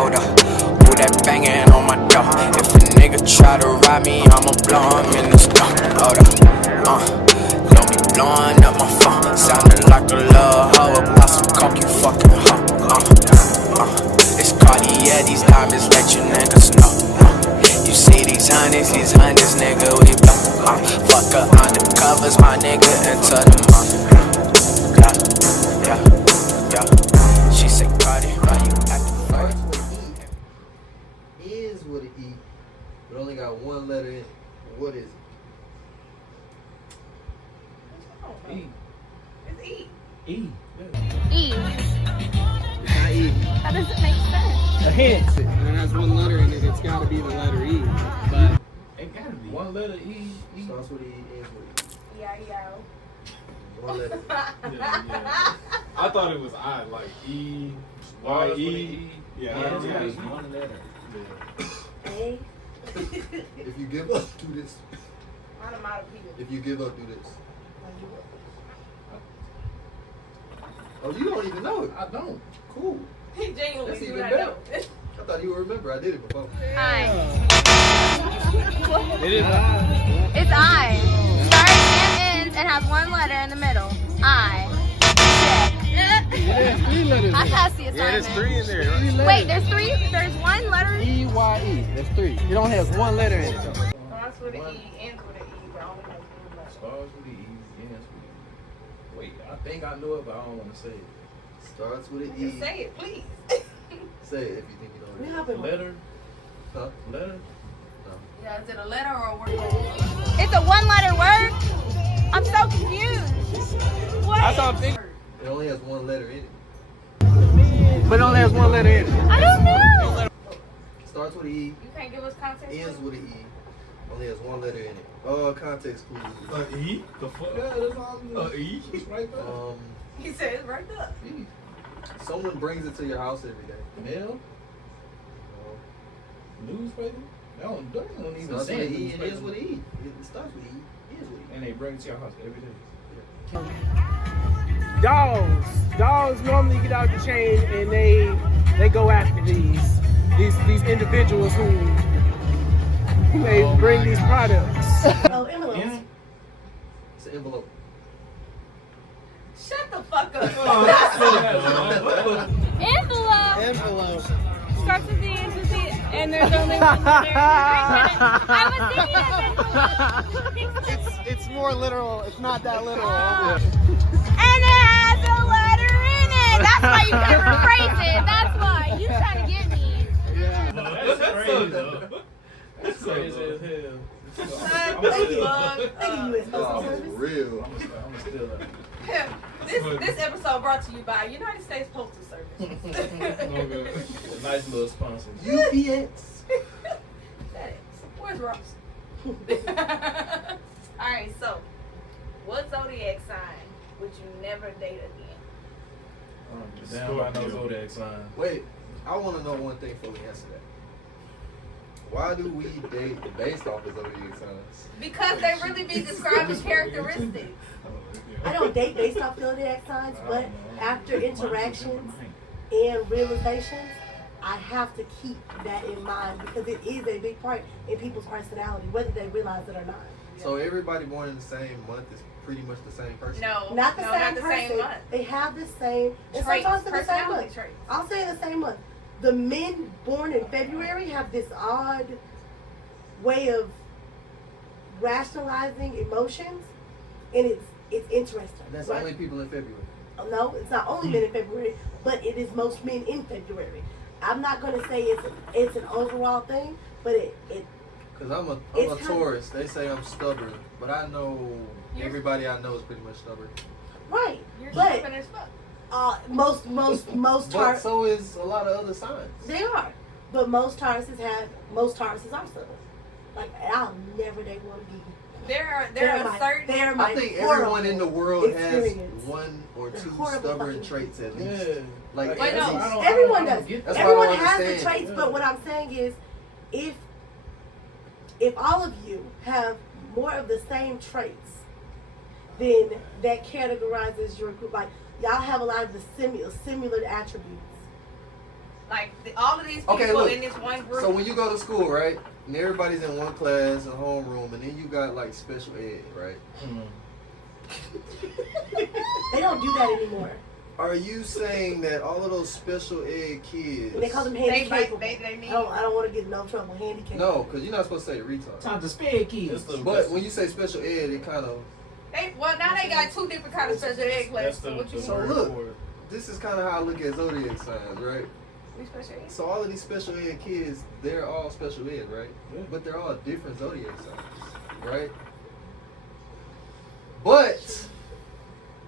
Hold up, who that banging on my door? If a nigga try to rob me, I'ma blow him in the store. Hold up, don't be blowing up my phone. Sounded like a little hoe about some coke, you fucking hoe. It's Cartier, these diamonds let you niggas know. You see these hundreds, nigga, we blow. Fuck her undercovers, my nigga, into the money. Yeah. She said, Cardi, why you acting funny? Ends with an E, but only got one letter in it. What is it? E. It's E. E. E. It's not E. How does it make sense? A hint. When it has one letter in it, it's got to be the letter E. But It gotta be. One letter E. E. Starts with E, ends with E. Yeah. One letter. Yeah. I thought it was I, like E, Y, E. Yeah, yeah, it's one letter. A. If you give up, do this. Onomatopoeia. If you give up, do this. Oh, you don't even know it. I don't. Cool. He genuinely That's do even not better. know. I thought you would remember. I did it before. I. It is. It's I. Starts and ends and has one letter in the middle. I. There's three letters. I passed the assignment. Yeah, there's three in there. Three letters. Wait, there's three? There's one letter? E-Y-E. There's three. It only has one letter in it. Starts with an E, ends with an E, but only has one letter. Starts with the E, ends with the E. Wait, I think I know it, but I don't want to say it. Starts with an Just E. say it, please. Say it if you think you know it. Letter? Huh? Letter? Yeah, is it a letter or a word? It's a one-letter word? I'm so confused. What? That's all I'm thinking. It only has one letter in it. But it only has one letter in it. I don't know. Starts with an E, You can't give us context? ends clues? with an E. Only has one letter in it. Context clues. E? The fuck? Yeah, that's all. E? It's right there. He said it's right there. E. Someone brings it to your house every day. Mail? Newspaper? That don't even Starts say with an E and ends newspaper. with an E. It starts with E, ends with E. And they bring it to your house every day. Dogs normally get out the chain and they go after these individuals who may bring these products. Oh, envelopes. Yeah. It's an envelope. Shut the fuck up. Envelope. Envelope. Starts with the ends with the, and there's only one letter. I was thinking of envelope. It's more literal. It's not that literal. And it has a letter in it. That's why you can't rephrase it. That's why. You trying to get me. That's crazy, though. That's crazy as hell. Thank you, U.S. Postal Oh, Service. for real. I'm still This episode brought to you by United States Postal Service. a nice little sponsor. UPS. That is. Where's Ross? Alright, so what zodiac sign would you never date again? Damn, I know Zodiac sign. Wait, I want to know one thing before we answer that. Why do we date based off of zodiac signs? Because they really be describing characteristics. I don't date based off zodiac signs, but after interactions and realizations, I have to keep that in mind because it is a big part in people's personality, whether they realize it or not. So everybody born in the same month is pretty much the same person? No, Not the no, same not the person. same month. They have the same, and Traits, sometimes they're the same personality month. traits. I'll say the same month. The men born in February have this odd way of rationalizing emotions, and it's interesting. And that's right? only people in February. No, it's not only men in February, but it is most men in February. I'm not going to say it's an overall thing, but it Because I'm a It's Taurus. They say I'm stubborn. But I know You're- everybody I know is pretty much stubborn. right. You're But stubborn as fuck. most But Taurus so is a lot of other signs. they are, but most Tauruses are stubborn. Like I'll never date one be. There are certain. They're my I think horrible everyone in the world has experience. one or two Horrible stubborn fucking traits at least. Yeah. Like Wait, at no. least. Everyone does. That's why I Everyone don't has the understand. traits, but what I'm saying is, if all of you have more of the same traits, then that categorizes your group. Like y'all have a lot of the similar attributes. Like all of these people Okay, look. in this one group. So when you go to school, right, and everybody's in one class, in homeroom, and then you got like special ed, right? They don't do that anymore. Are you saying that all of those special ed kids? They call them they handicapped. need. I don't want to get in no trouble. Handicapped. No, because you're not supposed to say retard. Time to spare kids. But when you say special ed, it kind of. Now they got two different kinds of special ed classes. So what you So mean? look, this is kind of how I look at zodiac signs, right? We special ed? So all of these special ed kids, they're all special ed, right? Yeah. But they're all different zodiac signs, right? But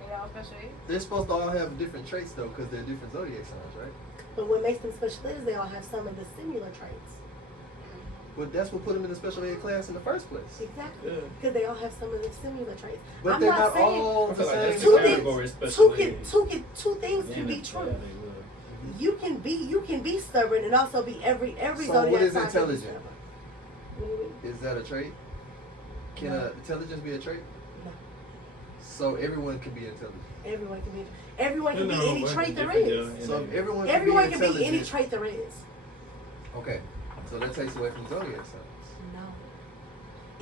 They all special ed? they're supposed to all have different traits though, because they're different zodiac signs, right? But what makes them special ed is they all have some of the similar traits. But that's what put them in the special ed class in the first place. Exactly. Yeah. Because they all have some of the similar traits. But I'm they're not not saying all I the feel like that's same. the Two category of things, special ed. two things can be true. Yeah, they will. You can be stubborn and also be every So zodiac what is sign can be intelligent? stubborn. What do you mean? Is that a trait? Can No. intelligence be a trait? No. So everyone can be intelligent. Everyone can be. Everyone can No, be no, any we're trait there different, is. yeah. So if everyone Everyone can can be be any intelligent. trait there is. Okay. So that takes away from zodiac signs. No.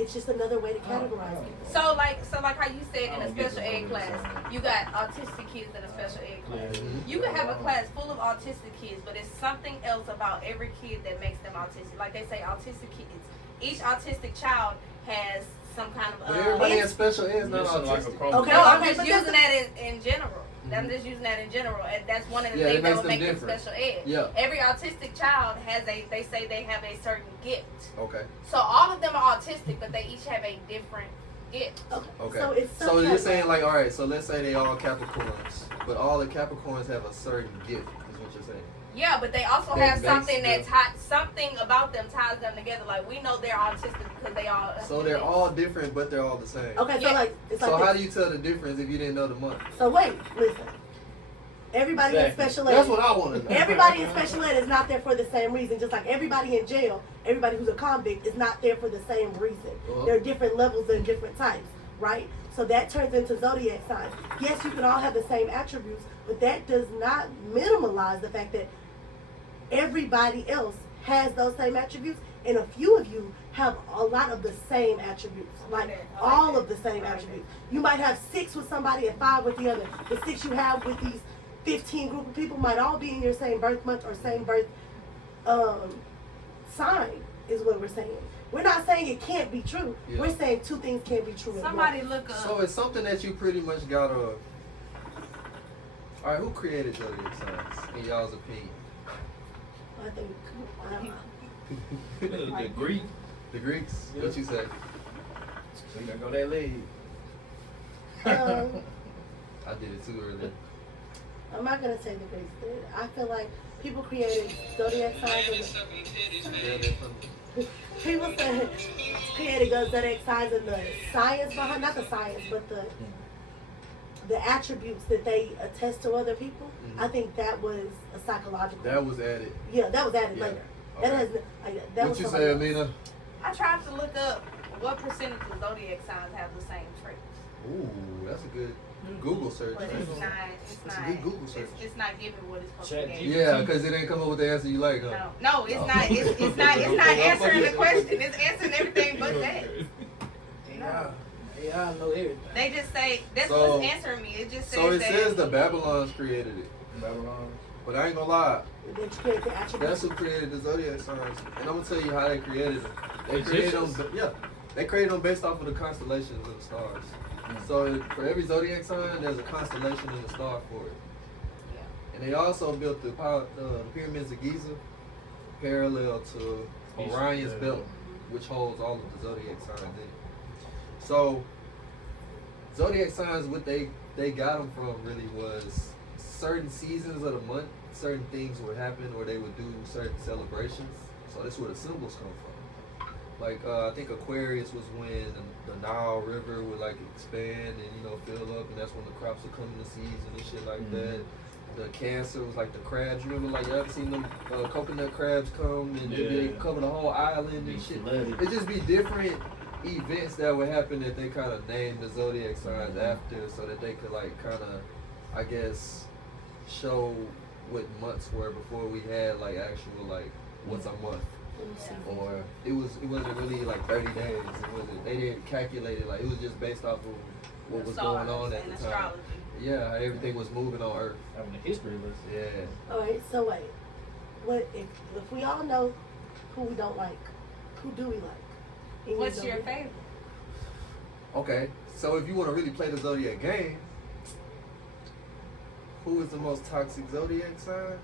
It's just another way to categorize people. So like how you said in I a don't get special the ed class, zodiac you got autistic kids in a special ed class. Mhm. You could have a class full of autistic kids, but it's something else about every kid that makes them autistic. Like they say, autistic kids. Each autistic child has some kind of. But everybody in special ed is not Missing like a autistic. chromosome. Okay, No, I'm okay, just but using that's- that in general. I'm just using that in general, and that's one of the Yeah, it things that makes will them make them different. special ed. Yeah. Every autistic child has they say they have a certain gift. Okay. So all of them are autistic, but they each have a different gift. Okay. So it's So you're saying like, all right. So let's say they all Capricorns, but all the Capricorns have a certain gift. Is what you're saying. Yeah, but they also That have makes something them- that ties something about them ties them together. Like we know they're autistic because they all. So they're all different, but they're all the same. Okay, so Yeah. like it's So like how this. do you tell the difference if you didn't know the month? So wait, listen. Everybody Exactly. in special ed. That's what I want to know. Everybody in special ed is not there for the same reason. Just like everybody in jail, everybody who's a convict is not there for the same reason. Uh-huh. There are different levels and different types, right? So that turns into zodiac signs. Yes, you can all have the same attributes, but that does not minimalize the fact that everybody else has those same attributes, and a few of you have a lot of the same attributes, like all of the same attributes. You might have 6 with somebody and 5 with the other. The 6 you have with these 15 group of people might all be in your same birth month or same birth sign, is what we're saying. We're not saying it can't be true. Yeah. We're saying 2 things can't be true. at Somebody once. look up. So it's something that you pretty much gotta. All right, who created zodiac signs in y'all's opinion? I think. I don't know. The Greek. The Greeks. Yeah. What you say? We gotta go that lead. I did it too earlier. I'm not gonna say the Greeks did. I feel like people created zodiac signs. Yeah, they're funny. People created those zodiac signs and the science behind, not the science, but the attributes that they attest to other people. Mhm. I think that was a psychological. That was added. Yeah, that was added Yeah. later. Okay. That has like, that What was you somebody say, else. Aminah? I tried to look up what percentage of zodiac signs have the same traits. Ooh, that's a good Google search. But Right? it's not. That's a good Google search. It's not giving what it's supposed Chat to be. GPT. Yeah, because it ain't come up with the answer you like, huh? No, it's not. It's not. It's not answering the question. It's answering everything but that. No. Yeah, I know everything. They just say that's So- what's answering me. It just says So it that. says the Babylons created it. Babylon. But I ain't gonna lie, They created the attributes. that's who created the zodiac signs. And I'm gonna tell you how they created them. They created them, Egyptians? yeah. They created them based off of the constellations of the stars. So for every zodiac sign, there's a constellation and a star for it. Yeah. And they also built the pyramids of Giza parallel to Orion's belt, which holds all of the zodiac signs in it. So zodiac signs, what they got them from really was certain seasons of the month, certain things would happen, or they would do certain celebrations. So that's where the symbols come from. Like I think Aquarius was when the Nile River would like expand and fill up, and that's when the crops would come into season and shit like that. The Cancer was like the crabs. You remember, like you ever seen them coconut crabs come and they cover the whole island and shit. It just be different events that would happen that they kind of named the zodiac signs after, so that they could like kind of, I guess, show what months were before we had like actual like what's a month, or it wasn't really like 30 days. It wasn't. They didn't calculate it like it was just based off of what was going on at the time. Astrology. Yeah, how everything was moving on Earth. Having a history lesson. Yeah. All right, so wait. What if we all know who we don't like? Who do we like? And What's who your don't we? favorite? Okay, so if you want to really play the zodiac game, who is the most toxic zodiac sign?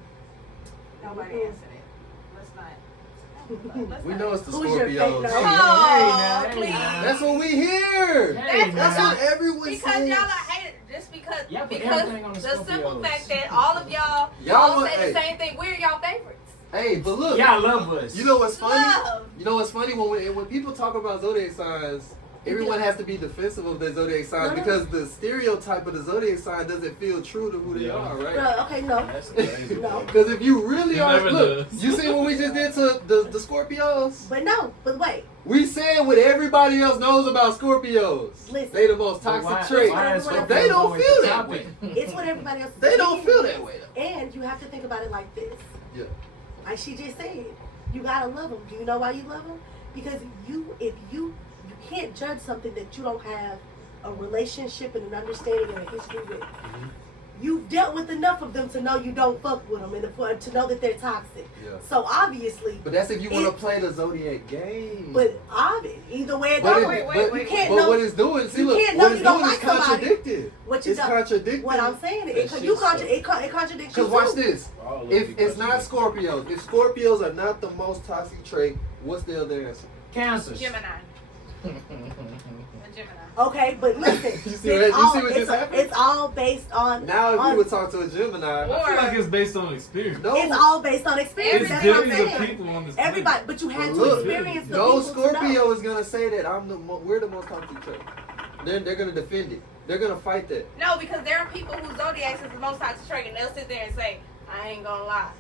Nobody answered it. Let's not. We know it's the Who's your Scorpios. favorite? Oh, please. That's what we hear. That's what everyone Because says. y'all are haters. Just because Y'all put because everything on the the simple Scorpios. fact that all of y'all Y'all all say hey. the same thing. We're y'all favorites. Hey, but look, Y'all love us. you know what's funny? Love. You know what's funny when people talk about zodiac signs, everyone has to be defensive of their zodiac sign because the stereotype of the zodiac sign doesn't feel true to who they are, right? No, okay, no. That's crazy. No. Because if you really It are, never look, does. you see what we just did to the Scorpios? But wait. We said what everybody else knows about Scorpios. Listen. They the most But toxic trait. why is But Scorpio they don't always feel the that topic? It's what everybody else is They don't saying. feel that way though. And you have to think about it like this. Yeah. Like she just said, you gotta love them. Do you know why you love them? Because if you can't judge something that you don't have a relationship and an understanding and a history with. You've dealt with enough of them to know you don't fuck with them and to know that they're toxic. Yeah. So obviously. But that's if you want to play the zodiac game. But obviously, either way it But goes, it- you can't but know. what it's doing, see, you look, can't know what you it's don't doing like is somebody. contradicted. What you It's don't- contradicted. What I'm saying, it contradicts you. Because watch too. this. All of If you it's not Scorpios, if Scorpios are not the most toxic trait, what's the other answer? Cancers. Gemini. A Gemini. Okay, but listen, You see what just happened? it's all based on. Now, if on, you would talk to a Gemini, I feel like it's based on experience. no, it's all based on experience. It's That's what I'm billions of saying. people on this Everybody, but you but had to look, experience the no people to know. Scorpio is gonna say that we're the most toxic trait. They're gonna defend it. They're gonna fight that. No, because there are people whose zodiacs is the most toxic trait, and they'll sit there and say, "I ain't gonna lie."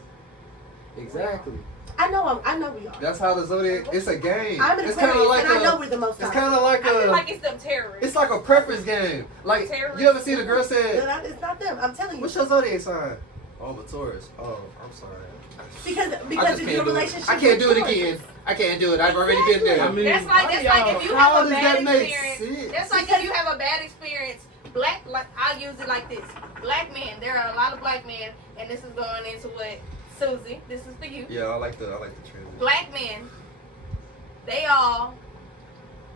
Exactly. I know we are. That's how the zodiac. It's a game. I'm an It's kind of Aquarius, like and I know we're the most It's toxic. kind of like I feel a. like it's them terrorists. It's like a preference game. Like Terrorists. you ever seen a girl say, It's not them. I'm telling you. "What's your zodiac sign?" Oh, I'm a Taurus. Oh, I'm sorry. Because I of just your can't do it. relationship. I can't do it with again. Taurus. I can't do it. I've already been there. I mean, That's like if you How have a does bad that make experience. sense? That's like if you have a bad experience. I'll use it like this. Black men. There are a lot of black men, and this is going into what Susie. This is for you. Yeah, I like the transition. Black men.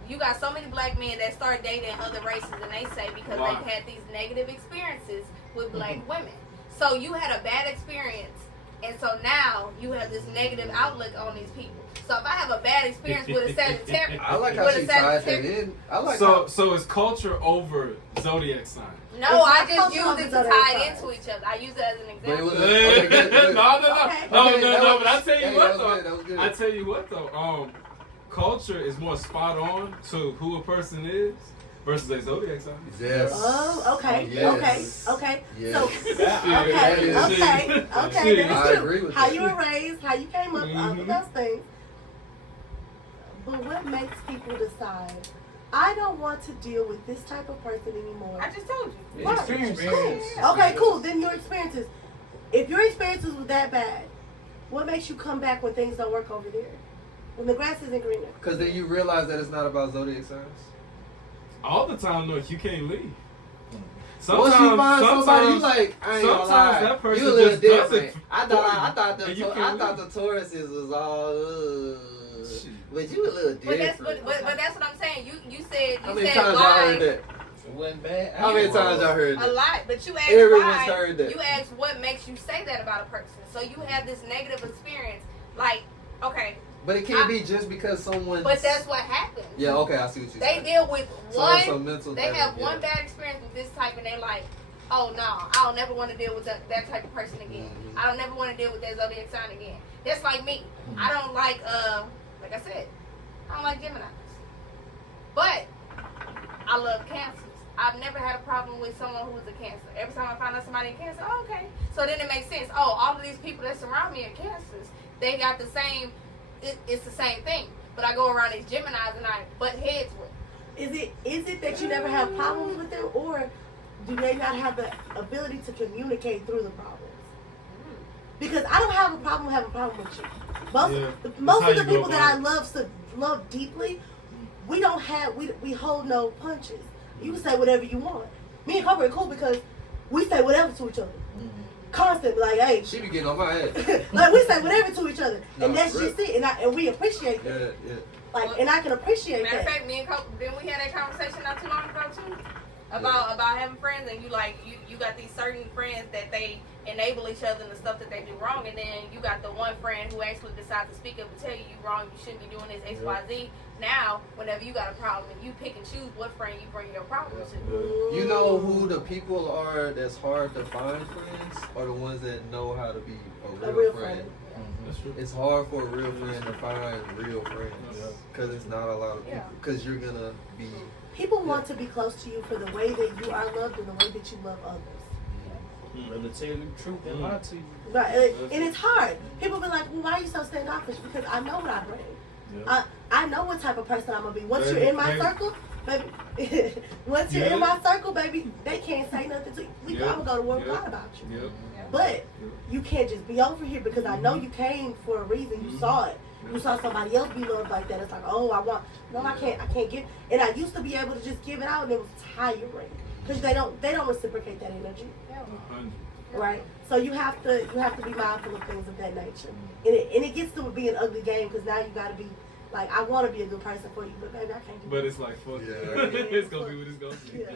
You got so many black men that start dating other races, and they say because Why? they've had these negative experiences with black women. So you had a bad experience, and so now you have this negative outlook on these people. So if I have a bad experience with a Sagittarius, I like how with she a tied that Sagittarius, in. I like So it's culture over zodiac sign. no, It's I not just culture use over it to zodiac tie it signs. into each other. I use it as an But it was example. okay, good. No. Okay. that But I tell you hey, what that was good, that was good. though. I tell you what though. Culture is more spot on to who a person is versus a zodiac sign. Yes. Oh, okay, Yes. okay. Yes. So, That is- okay. Shit. That's I true. agree with how that. you were raised, how you came up, all of Mhm. those things. But what makes people decide, I don't want to deal with this type of person anymore? I just told you. Right. Experience. Okay, cool. Then your experiences. If your experiences were that bad, what makes you come back when things don't work over there? When the grass isn't greener? Because then you realize that it's not about zodiac signs. All the time, though, you can't leave. Once you find somebody, you like, I ain't gonna sometimes lie, that person you a little just does different. it I for you, thought and you the can't Tauruses was all, Shit. but you a little But different. that's what I'm saying. You said How many said times y'all why. heard that? It wasn't bad. How many times y'all heard A that? lot, but you asked Everyone's why. heard that. You asked what makes you say that about a person. So you have this negative experience. Like, okay, But it can't be just because someone. but that's what happens. Yeah, okay, I see what you're They saying. deal with So one. it's a mental They thing, have yeah. one bad experience with this type, and they like, oh no, I'll never want to deal with that type of person again. Mhm. I don't never want to deal with that zodiac sign again. That's like me. I don't like I said, I don't like Geminis. But I love Cancers. I've never had a problem with someone who is a Cancer. Every time I find out somebody in Cancer, oh, okay. So then it makes sense. Oh, all of these people that surround me are Cancers. They got the same. It's the same thing. But I go around these Geminis and I butt heads with. Is it that you never have problems with them, or do they not have the ability to communicate through the problems? Because I don't have a problem having a problem with you. Most Yeah. most That's of the how you go people that I about love deeply, we don't have we hold no punches. You can say whatever you want. Me and Cobra are cool because we say whatever to each other. Constantly, like, hey, She be getting on my ass. like we say whatever to each other, No, and that's real. just it. And we appreciate that. Yeah. Like, and I can appreciate Matter of that. fact, me and Coach, then we had that conversation not too long ago too, about having friends, and you got these certain friends that they enable each other in the stuff that they do wrong, and then you got the one friend who actually decides to speak up and tell you wrong, you shouldn't be doing this X, Y, Z. Now, whenever you got a problem, you pick and choose what friend you bring your problem to. You know who the people are that's hard to find friends? Are the ones that know how to be a real friend. That's true. It's hard for a real friend to find real friends because it's not a lot of people. Because you're gonna be. People want to be close to you for the way that you are loved and the way that you love others. Really tell you the truth and lie to you. Right, and it's hard. People be like, well, why are you so standoffish? Because I know what I bring. Yeah. I know what type of person I'm gonna be. Once Baby, you're in my baby. circle, baby. Once you're Yeah. in my circle, baby, they can't say nothing to you. Yeah. I'm gonna go to war Yeah. God about you. Yep. But you can't just be over here because I know you came for a reason. You saw it. You saw somebody else be loved like that. It's like, oh, I can't give. And I used to be able to just give it out, and it was tiring because they don't reciprocate that energy. 100. Right, so you have to be mindful of things of that nature, and it gets to be an ugly game because now you got to be like, I want to be a good person for you, but baby, I can't do But that. it's like, fuck Yeah. it. It's gonna be what it's gonna be. Yeah.